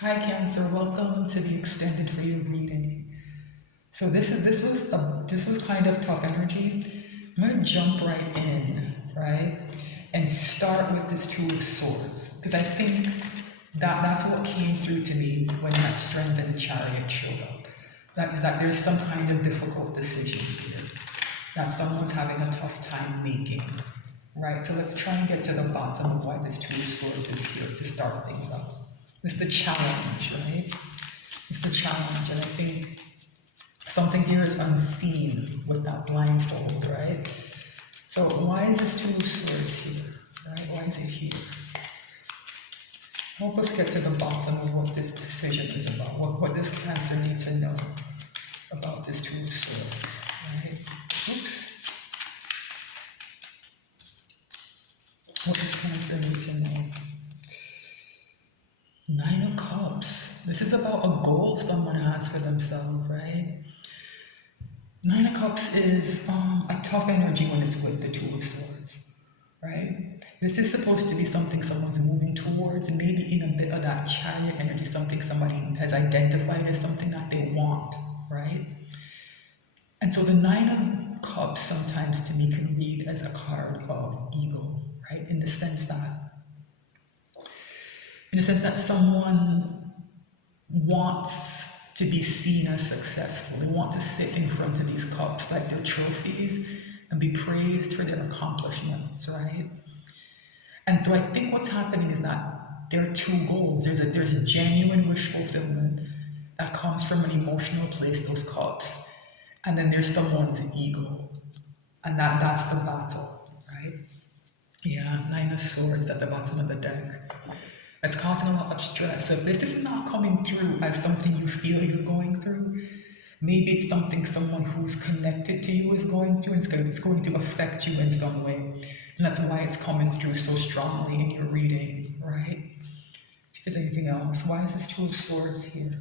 Hi Cancer, welcome to the extended for you reading. So this was kind of tough energy. I'm gonna jump right in, right, and start with this Two of Swords because I think that's what came through to me when that Strength and Chariot showed up. That is that there's some kind of difficult decision here that someone's having a tough time making, right? So let's try and get to the bottom of why this Two of Swords is here to start things up. It's the challenge, right? It's the challenge, and I think something here is unseen with that blindfold, right? So why is this Two of Swords here, right? Why is it here? Help us get to the bottom of what this decision is about, what this Cancer need to know about this Two of Swords, right? Oops. What does Cancer need to know? Nine of Cups. This is about a goal someone has for themselves, right? Nine of Cups is a tough energy when it's with the Two of Swords, right? This is supposed to be something someone's moving towards, maybe in a bit of that Chariot energy, something somebody has identified as something that they want, right? And so the Nine of Cups sometimes to me can read as a card of ego, right? In the sense that someone wants to be seen as successful. They want to sit in front of these cups like they're trophies and be praised for their accomplishments, right? And so I think what's happening is that there are two goals. There's a genuine wish fulfillment that comes from an emotional place, those cups, and then there's someone's ego, and that's the battle, right? Yeah, Nine of Swords at the bottom of the deck. It's causing a lot of stress. So if this is not coming through as something you feel you're going through, maybe it's something someone who's connected to you is going through, and it's going to affect you in some way. And that's why it's coming through so strongly in your reading, right? See if there's anything else. Why is this Two of Swords here?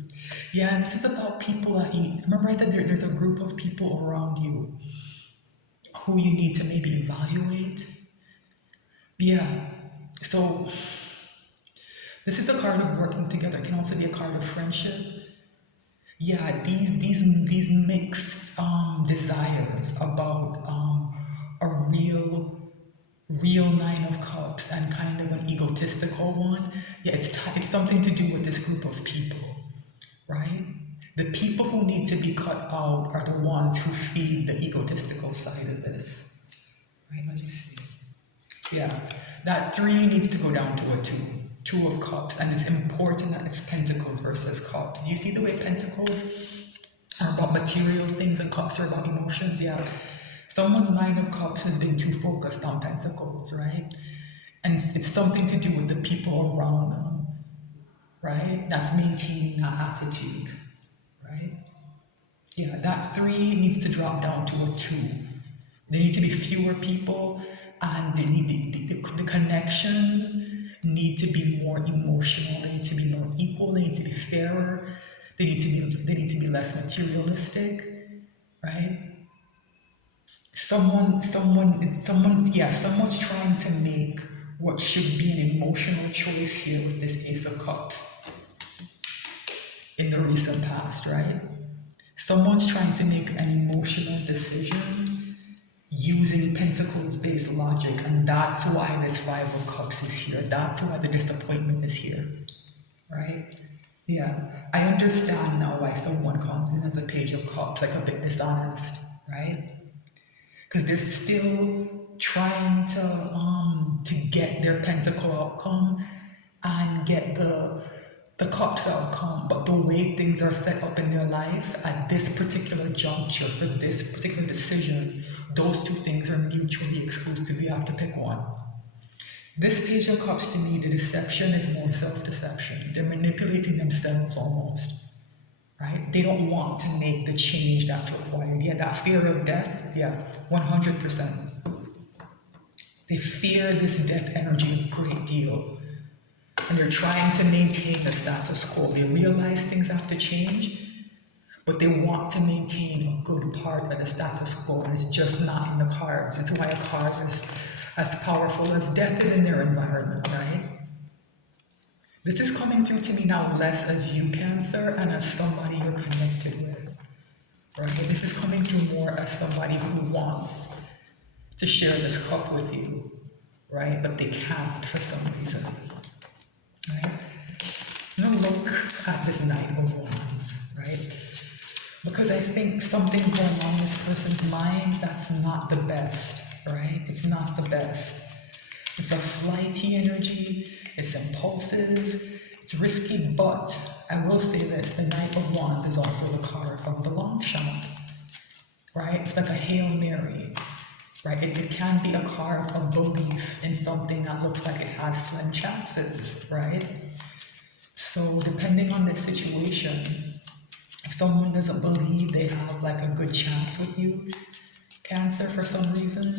Yeah, and this is about people that you remember I said there's a group of people around you who you need to maybe evaluate. Yeah. So this is a card of working together. It can also be a card of friendship. Yeah, these mixed desires about a real Nine of Cups and kind of an egotistical one. Yeah, it's something to do with this group of people, right? The people who need to be cut out are the ones who feed the egotistical side of this, right? Let me see. Yeah, that three needs to go down to a two. Two of Cups, and it's important that it's Pentacles versus Cups. Do you see the way Pentacles are about material things and Cups are about emotions? Yeah. Someone's Nine of Cups has been too focused on Pentacles, right? And it's something to do with the people around them, right? That's maintaining that attitude, right? Yeah, that three needs to drop down to a two. There need to be fewer people, and they need the connections need to be more emotional. They need to be more equal. They need to be fairer. They need to be less materialistic, right? Someone's trying to make what should be an emotional choice here with this Ace of Cups in the recent past, right? Someone's trying to make an emotional decision using Pentacles-based logic, and that's why this Five of Cups is here. That's why the disappointment is here, right? Yeah, I understand now why someone comes in as a Page of Cups, like a bit dishonest, right? Because they're still trying to get their Pentacle outcome and get the Cups outcome, but the way things are set up in their life at this particular juncture for this particular decision, those two things are mutually exclusive. You have to pick one. This Page of Cups, to me, the deception is more self-deception. They're manipulating themselves almost, right? They don't want to make the change that's required. Yeah, that fear of death, yeah, 100%. They fear this death energy a great deal. And they're trying to maintain the status quo. They realize things have to change, but they want to maintain a good part of the status quo, and it's just not in the cards. It's why a card is as powerful as death is in their environment, right? This is coming through to me now less as you, Cancer, and as somebody you're connected with. Right? This is coming through more as somebody who wants to share this cup with you, right? But they can't for some reason, right? Now look at this Knight of Wands, right? Because I think something's going on in this person's mind that's not the best, right? It's not the best. It's a flighty energy, it's impulsive, it's risky, but I will say this, the Knight of Wands is also the card of the long shot, right? It's like a Hail Mary, right? It can be a card of belief in something that looks like it has slim chances, right? So depending on the situation, if someone doesn't believe they have like a good chance with you, Cancer, for some reason,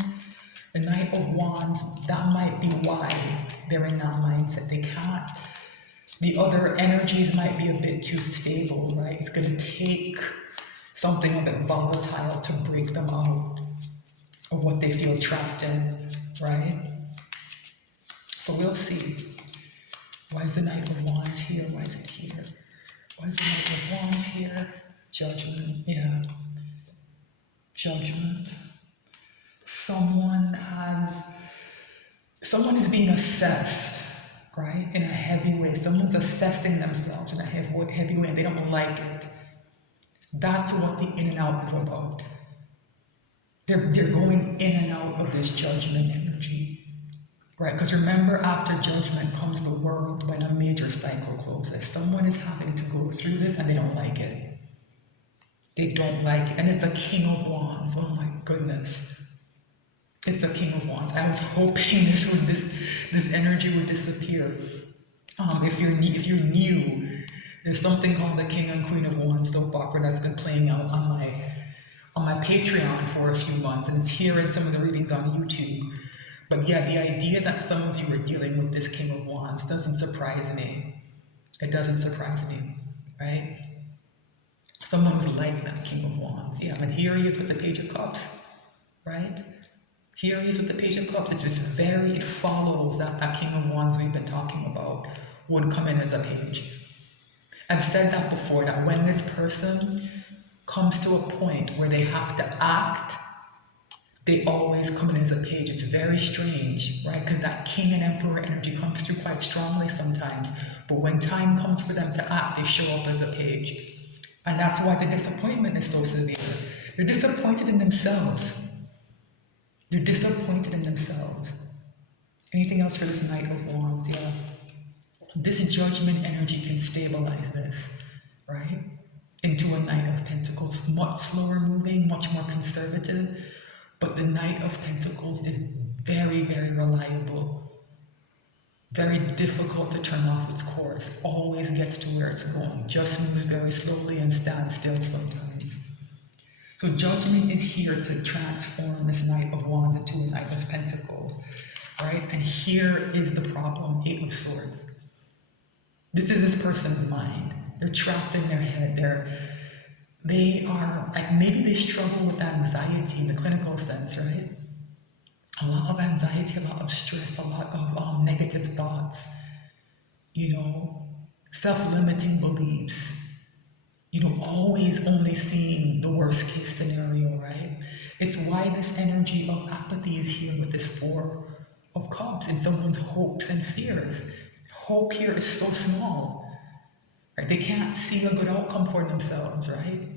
the Knight of Wands, that might be why they're in that mindset. They can't. The other energies might be a bit too stable, right? It's going to take something a bit volatile to break them out of what they feel trapped in, right? So we'll see. Why is the Knight of Wands here? Why is it here? Why is the Knight of Wands here? Judgment, yeah. Judgment. Someone is being assessed, right? In a heavy way. Someone's assessing themselves in a heavy way and they don't like it. That's what the in and out is about. They're going in and out of this judgment energy, right? Because remember, after judgment comes the world when a major cycle closes. Someone is having to go through this and they don't like it. They don't like it. And it's a King of Wands. Oh my goodness. It's a King of Wands. I was hoping this energy would disappear. If you're new, there's something called the King and Queen of Wands soap opera that's been playing out on my Patreon for a few months, and it's here in some of the readings on YouTube. But yeah, the idea that some of you are dealing with this King of Wands doesn't surprise me. It doesn't surprise me, right? Someone who's like that King of Wands. Yeah, and here he is with the Page of Cups, right? Here he is with the Page of Cups. It follows that King of Wands we've been talking about would come in as a page. I've said that before, that when this person comes to a point where they have to act, they always come in as a page. It's very strange, right? Because that King and Emperor energy comes through quite strongly sometimes. But when time comes for them to act, they show up as a page. And that's why the disappointment is so severe. They're disappointed in themselves. They're disappointed in themselves. Anything else for this Knight of Wands? Yeah. This judgment energy can stabilize this, right? Into a Knight of Pentacles. Much slower moving, much more conservative. But the Knight of Pentacles is very, very reliable. Very difficult to turn off its course. Always gets to where it's going. Just moves very slowly and stands still sometimes. So judgment is here to transform this Knight of Wands into a Knight of Pentacles, right? And here is the problem, Eight of Swords. This is this person's mind. They're trapped in their head. They are, like, maybe they struggle with anxiety in the clinical sense, right? A lot of anxiety, a lot of stress, a lot of negative thoughts, self-limiting beliefs. Always only seeing the worst case scenario, right? It's why this energy of apathy is here with this Four of Cups in someone's hopes and fears. Hope here is so small, right? They can't see a good outcome for themselves, right?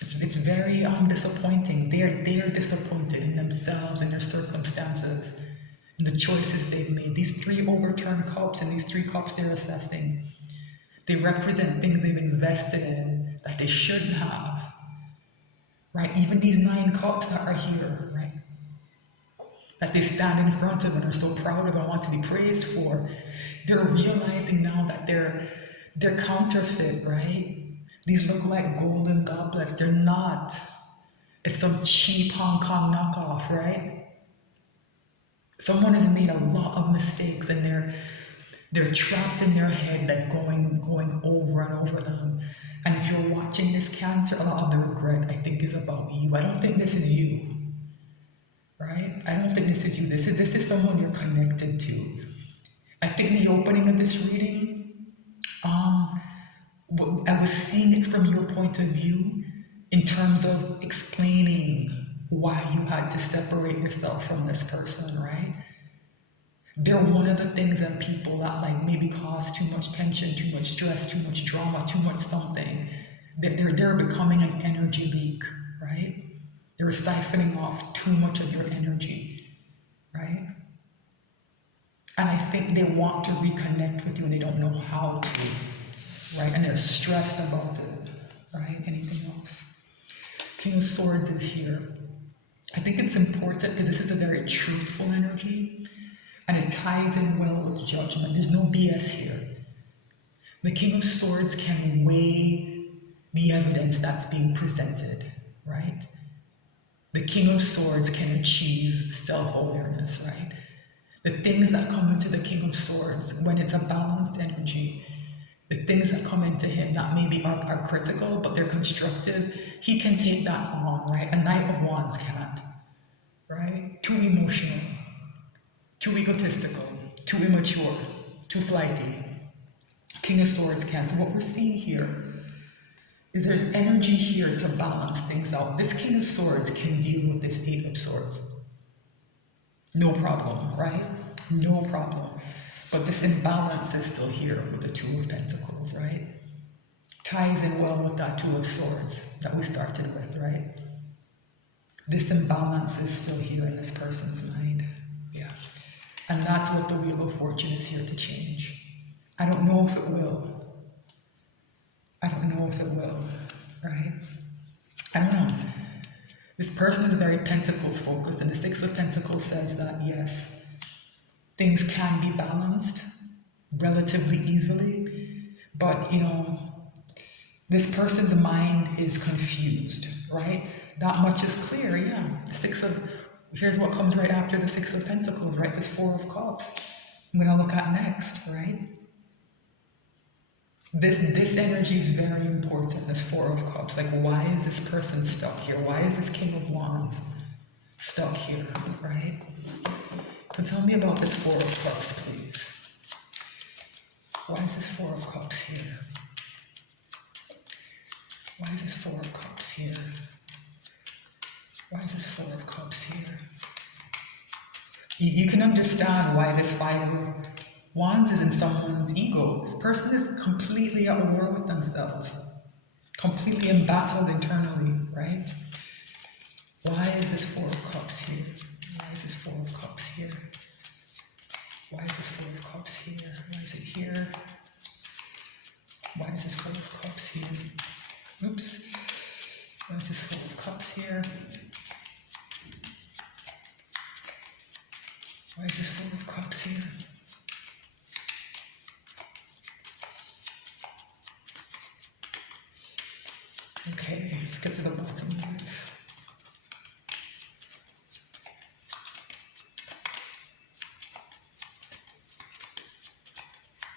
It's very disappointing. They're disappointed in themselves and their circumstances and the choices they've made. These 3 overturned cups and these 3 cups they're assessing, they represent things they've invested in that they shouldn't have, right? Even these 9 cups that are here, right? That they stand in front of and are so proud of and want to be praised for. They're realizing now that they're counterfeit, right? These look like golden goblets. They're not. It's some cheap Hong Kong knockoff, right? Someone has made a lot of mistakes and they're trapped in their head, like going over and over them. And if you're watching this, Cancer, a lot of the regret, I think, is about you. I don't think this is you, right? I don't think this is you. This is someone you're connected to. I think the opening of this reading, I was seeing it from your point of view in terms of explaining why you had to separate yourself from this person, right? They're one of the things that people that like maybe cause too much tension, too much stress, too much drama, too much something. They're becoming an energy leak, right? They're siphoning off too much of your energy, right? And I think they want to reconnect with you and they don't know how to, right? And they're stressed about it, right? Anything else? King of Swords is here. I think it's important because this is a very truthful energy and it ties in well with judgment. There's no BS here. The King of Swords can weigh the evidence that's being presented, right? The King of Swords can achieve self-awareness, right? The things that come into the King of Swords, when it's a balanced energy, the things that come into him that maybe are critical, but they're constructive, he can take that on, right? A Knight of Wands can't, right? Too emotional, too egotistical, too immature, too flighty. King of Swords can't. So what we're seeing here is there's energy here to balance things out. This King of Swords can deal with this Eight of Swords. No problem, right? No problem. But this imbalance is still here with the Two of Pentacles, right? Ties in well with that Two of Swords that we started with, right? This imbalance is still here in this person's mind. Yeah. And that's what the Wheel of Fortune is here to change. I don't know if it will. I don't know if it will, right? I don't know. This person is very Pentacles focused, and the Six of Pentacles says that, yes, things can be balanced relatively easily, but, this person's mind is confused, right? That much is clear, yeah. Here's what comes right after the Six of Pentacles, right? This Four of Cups. I'm going to look at next, right? This energy is very important, this Four of Cups. Like, why is this person stuck here? Why is this King of Wands stuck here, right? So tell me about this Four of Cups, please. Why is this Four of Cups here? Why is this Four of Cups here? Why is this Four of Cups here? You can understand why this Five of Wands is in someone's ego. This person is completely at war with themselves, completely embattled internally, right? Why is this Four of Cups here? Why is this Four of Cups here? Why is this Four of Cups here? Why is it here? Why is this Four of Cups here? Oops. Why is this Four of Cups here? Why is this Four of Cups here? Okay, let's get to the bottom of this.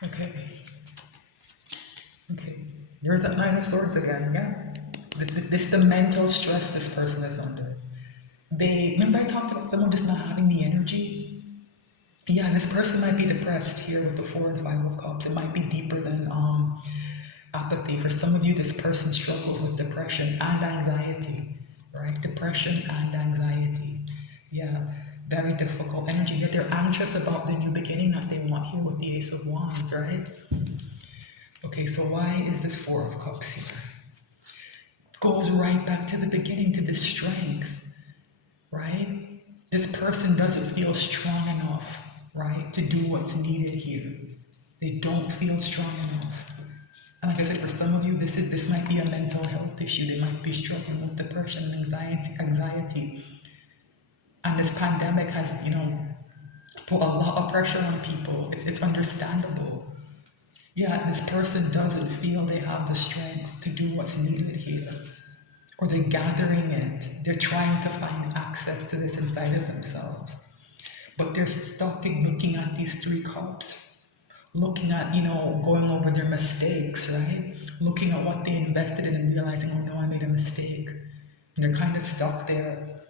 Okay. There's that Nine of Swords again, yeah? The mental stress this person is under. Remember I talked about someone just not having the energy? Yeah, this person might be depressed here with the Four and Five of Cups. It might be deeper than apathy. For some of you, this person struggles with depression and anxiety, right? Depression and anxiety. Yeah, very difficult energy. Yet they're anxious about the new beginning that they want here with the Ace of Wands, right? Okay, so why is this Four of Cups here? Goes right back to the beginning, to this strength, right? This person doesn't feel strong enough, right, to do what's needed here. They don't feel strong enough. And like I said, for some of you, this might be a mental health issue. They might be struggling with depression and anxiety. And this pandemic has, put a lot of pressure on people. It's understandable. Yeah, this person doesn't feel they have the strength to do what's needed here. Or they're gathering it. They're trying to find access to this inside of themselves. But they're stuck in looking at these Three Cups. Looking at, going over their mistakes, right? Looking at what they invested in and realizing, oh no, I made a mistake. And they're kind of stuck there.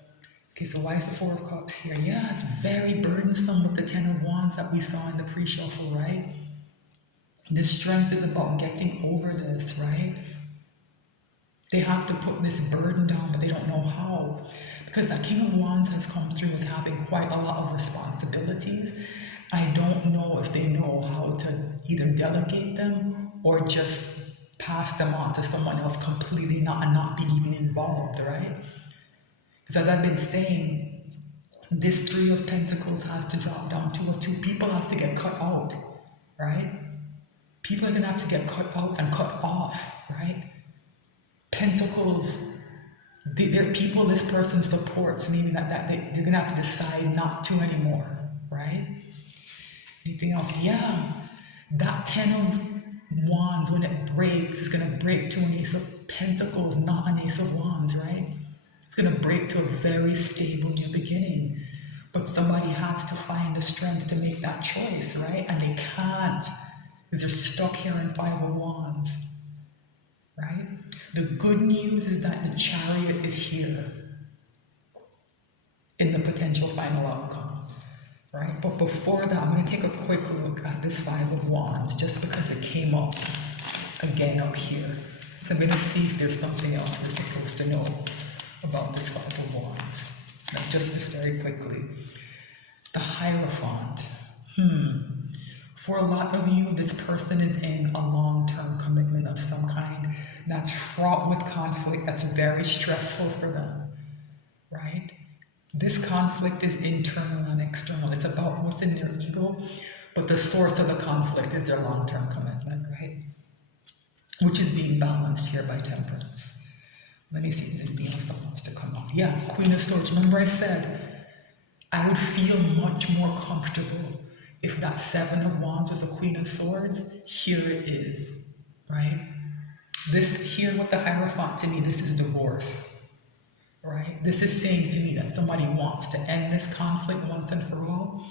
Okay, so why is the Four of Cups here? Yeah, it's very burdensome with the Ten of Wands that we saw in the pre-shuffle, right? The strength is about getting over this, right? They have to put this burden down, but they don't know how. Because that King of Wands has come through as having quite a lot of responsibilities. I don't know if they know how to either delegate them or just pass them on to someone else completely not be even involved, right? Because as I've been saying, this Three of Pentacles has to drop down to a 2. People have to get cut out, right? People are going to have to get cut out and cut off, right? Pentacles, they're people this person supports, meaning that they're going to have to decide not to anymore, right? Anything else? Yeah, that Ten of Wands, when it breaks, is going to break to an Ace of Pentacles, not an Ace of Wands, right? It's going to break to a very stable new beginning. But somebody has to find the strength to make that choice, right? And they can't because they're stuck here in Five of Wands, right? The good news is that the Chariot is here in the potential final outcome, right? But before that, I'm going to take a quick look at this Five of Wands just because it came up again up here. So I'm going to see if there's something else we're supposed to know about this Five of Wands. Like just this very quickly. The Hierophant. For a lot of you, this person is in a long-term commitment of some kind that's fraught with conflict, that's very stressful for them, right? This conflict is internal and external. It's about what's in their ego, but the source of the conflict is their long-term commitment, right? Which is being balanced here by Temperance. Let me see, is it anything else that wants to come up? Yeah, Queen of Swords. Remember I said, I would feel much more comfortable if that Seven of Wands was a Queen of Swords. Here it is, right? This here with the Hierophant, to me, this is divorce, right? This is saying to me that somebody wants to end this conflict once and for all.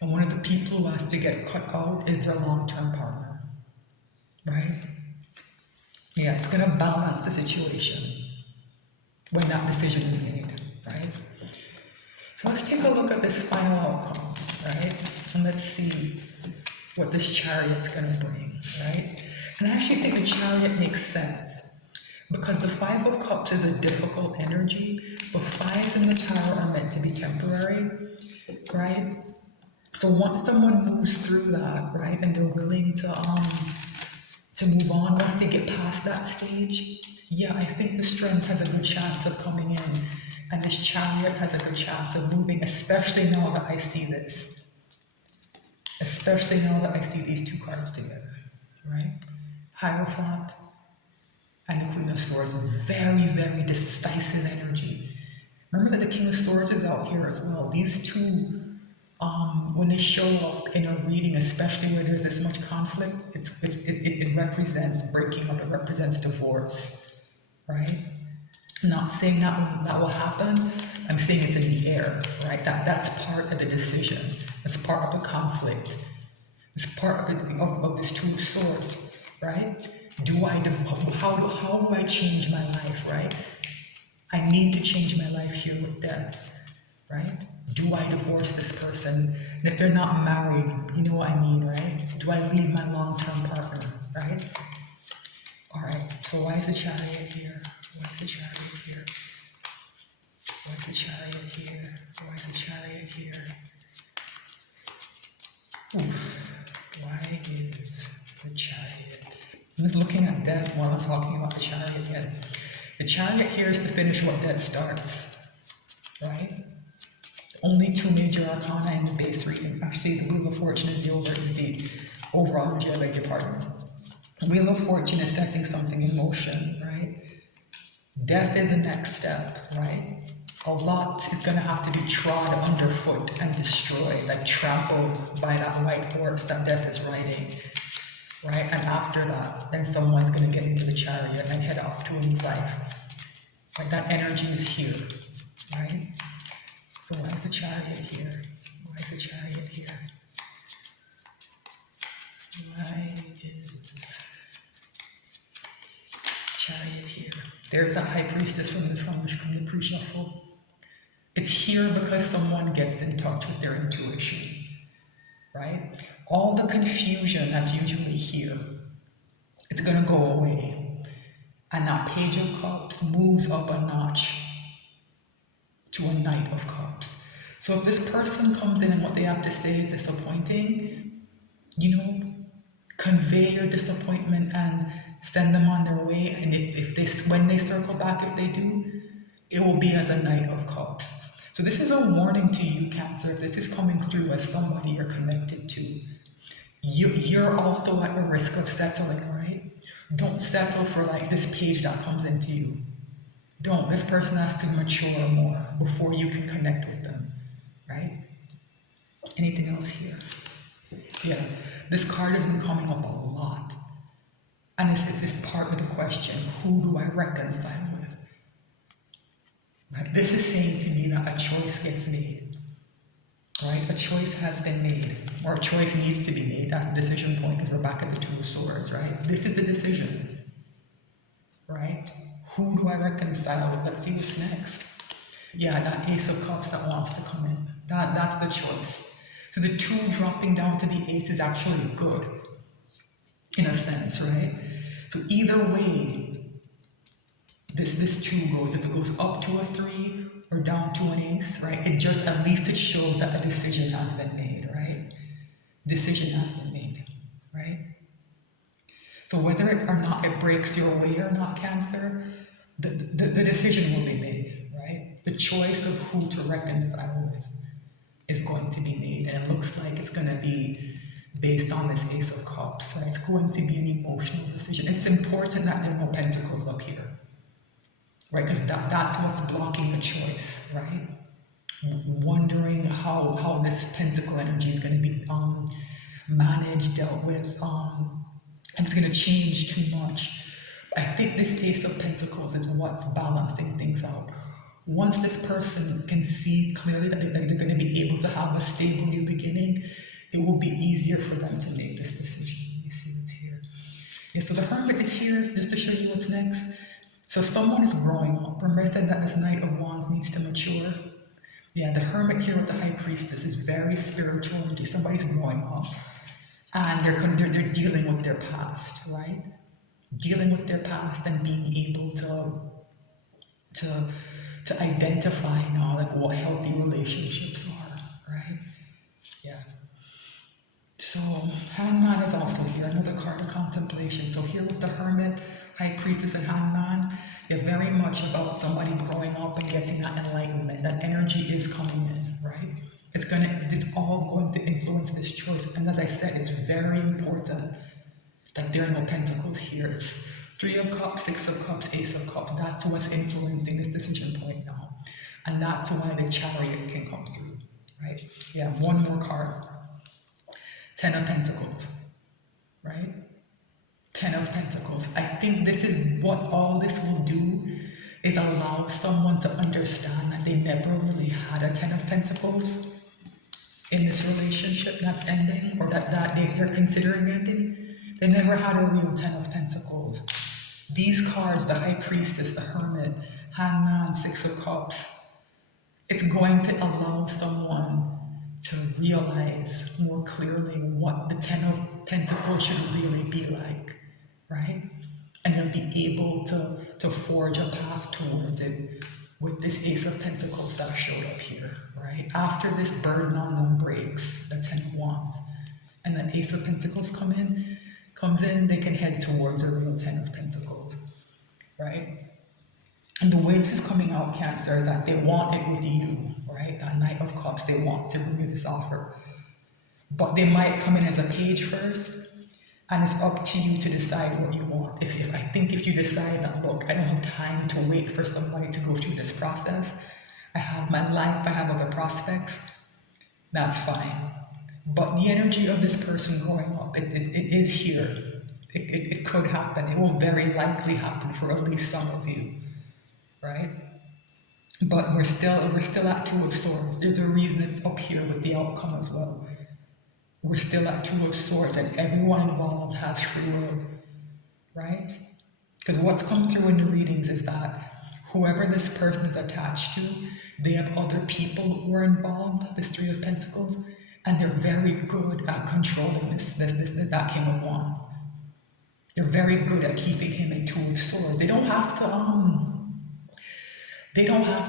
And one of the people who has to get cut out is their long-term partner, right? Yeah, it's going to balance the situation when that decision is made, right? So let's take a look at this final outcome, right? And let's see what this Chariot's going to bring, right? And I actually think the Chariot makes sense because the Five of Cups is a difficult energy, but fives in the Tower are meant to be temporary, right? So once someone moves through that, right, and they're willing to move on, once they get past that stage, yeah, I think the strength has a good chance of coming in, and this Chariot has a good chance of moving, especially now that I see this. Especially now that I see these two cards together, right? Hierophant and the Queen of Swords, very, very decisive energy. Remember that the King of Swords is out here as well. These two, when they show up in a reading, especially where there's this much conflict, it represents breaking up, it represents divorce, right? Not saying that will happen, I'm saying it's in the air, right? That's part of the decision. It's part of the conflict. It's part of this Two of Swords, right? How do I change my life, right? I need to change my life here with death, right? Do I divorce this person? And if they're not married, you know what I mean, right? Do I leave my long-term partner, right? All right, so why is the Chariot here? Why is the Chariot here? Why is the Chariot here? Why is the Chariot here? Ooh. Why is the Chariot? I'm just looking at death while I'm talking about the Chariot yet. The Chariot here is to finish what death starts, right? Only two major arcana in the base reading. Actually, the Wheel of Fortune is the overall energy, I beg your pardon. Wheel of Fortune is setting something in motion, right? Death is the next step, right? A lot is going to have to be trod underfoot and destroyed, like trampled by that white horse that death is riding, right? And after that, then someone's going to get into the Chariot and head off to a new life. Like that energy is here, right? So why is the Chariot here? Why is the Chariot here? Why is Chariot here? There's that High Priestess from the pre-shuffle. It's here because someone gets in touch with their intuition, right? All the confusion that's usually here, it's gonna go away. And that Page of Cups moves up a notch to a Knight of Cups. So if this person comes in and what they have to say is disappointing, convey your disappointment and send them on their way. And when they circle back, if they do, it will be as a Knight of Cups. So this is a warning to you, Cancer. If this is coming through as somebody you're connected to, you're also at a risk of settling, right? Don't settle for like this page that comes into you. Don't. This person has to mature more before you can connect with them, right? Anything else here? Yeah, this card has been coming up a lot. And it's part of the question, who do I reconcile with? Right? This is saying to me that a choice gets made, right? A choice has been made, or a choice needs to be made. That's the decision point, because we're back at the Two of Swords, right? This is the decision, right? Who do I reconcile with? Let's see what's next. Yeah, that Ace of Cups that wants to come in. That's the choice. So the 2 dropping down to the Ace is actually good, in a sense, right? So either way, this 2 goes, if it goes up to a 3 or down to an Ace, right? It just, at least it shows that a decision has been made, right? Decision has been made, right? So whether it or not it breaks your way or not, Cancer, the decision will be made, right? The choice of who to reconcile with is going to be made, and it looks like it's going to be based on this Ace of Cups, right? It's going to be an emotional decision. It's important that there are no pentacles up here, right? Because that's what's blocking the choice, right? Wondering how this pentacle energy is going to be managed, dealt with, and it's going to change too much. I think this Ace of Pentacles is what's balancing things out. Once this person can see clearly that they're going to be able to have a stable new beginning, it will be easier for them to make this decision. Let me see what's here. Yeah, so the Hermit is here just to show you what's next. So someone is growing up. Remember I said that this Knight of Wands needs to mature? Yeah, the Hermit here with the High Priestess is very spiritual energy. Somebody's growing up. And they're dealing with their past, right? Dealing with their past and being able to identify now like what healthy relationships are, right? Yeah. So Hangman is also here, another card of contemplation. So here with the Hermit, High Priestess, and Hangman, they're very much about somebody growing up and getting that enlightenment. That energy is coming in, right? It's all going to influence this choice. And as I said, it's very important that there are no pentacles here. It's 3 of Cups, 6 of Cups, Ace of Cups. That's what's influencing this decision point now. And that's why the Chariot can come through, right? Yeah, one more card. 10 of Pentacles, right? 10 of Pentacles. I think this is what all this will do, is allow someone to understand that they never really had a 10 of Pentacles in this relationship that's ending, or that they're considering ending. They never had a real 10 of Pentacles. These cards, the High Priestess, the Hermit, Hangman, 6 of Cups, it's going to allow someone to realize more clearly what the 10 of Pentacles should really be like, right? And they'll be able to forge a path towards it with this Ace of Pentacles that showed up here, right? After this burden on them breaks, the 10 of Wands, and the Ace of Pentacles comes in, they can head towards a real 10 of Pentacles, right? And the way this is coming out, Cancer, is that they want it with you, right? That Knight of Cups, they want to bring you this offer. But they might come in as a page first, and it's up to you to decide what you want. If you decide that, look, I don't have time to wait for somebody to go through this process, I have my life, I have other prospects, that's fine. But the energy of this person growing up, it is here. It could happen. It will very likely happen for at least some of you, right? But we're still at 2 of Swords. There's a reason it's up here with the outcome as well. We're still at 2 of Swords, and everyone involved has free will, right? Because what's come through in the readings is that whoever this person is attached to, they have other people who are involved, this Three of Pentacles, and they're very good at controlling that King of Wands. They're very good at keeping him a Two of Swords. They don't have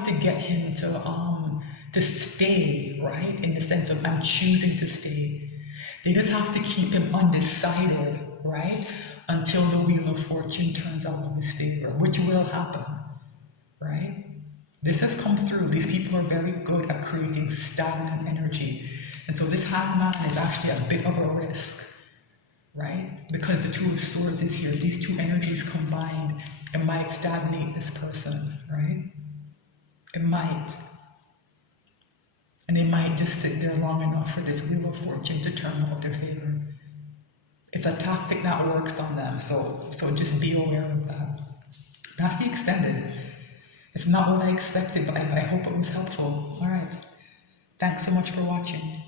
to get him to stay, right? In the sense of I'm choosing to stay. They just have to keep him undecided, right? Until the Wheel of Fortune turns out in his favor, which will happen, right? This has come through. These people are very good at creating stagnant energy. And so this Hangman is actually a bit of a risk, right? Because the Two of Swords is here. These two energies combined, it might stagnate this person, right? It might. And they might just sit there long enough for this Wheel of Fortune to turn out in their favor. It's a tactic that works on them, so just be aware of that. That's the extended. It's not what I expected, but I hope it was helpful. All right. Thanks so much for watching.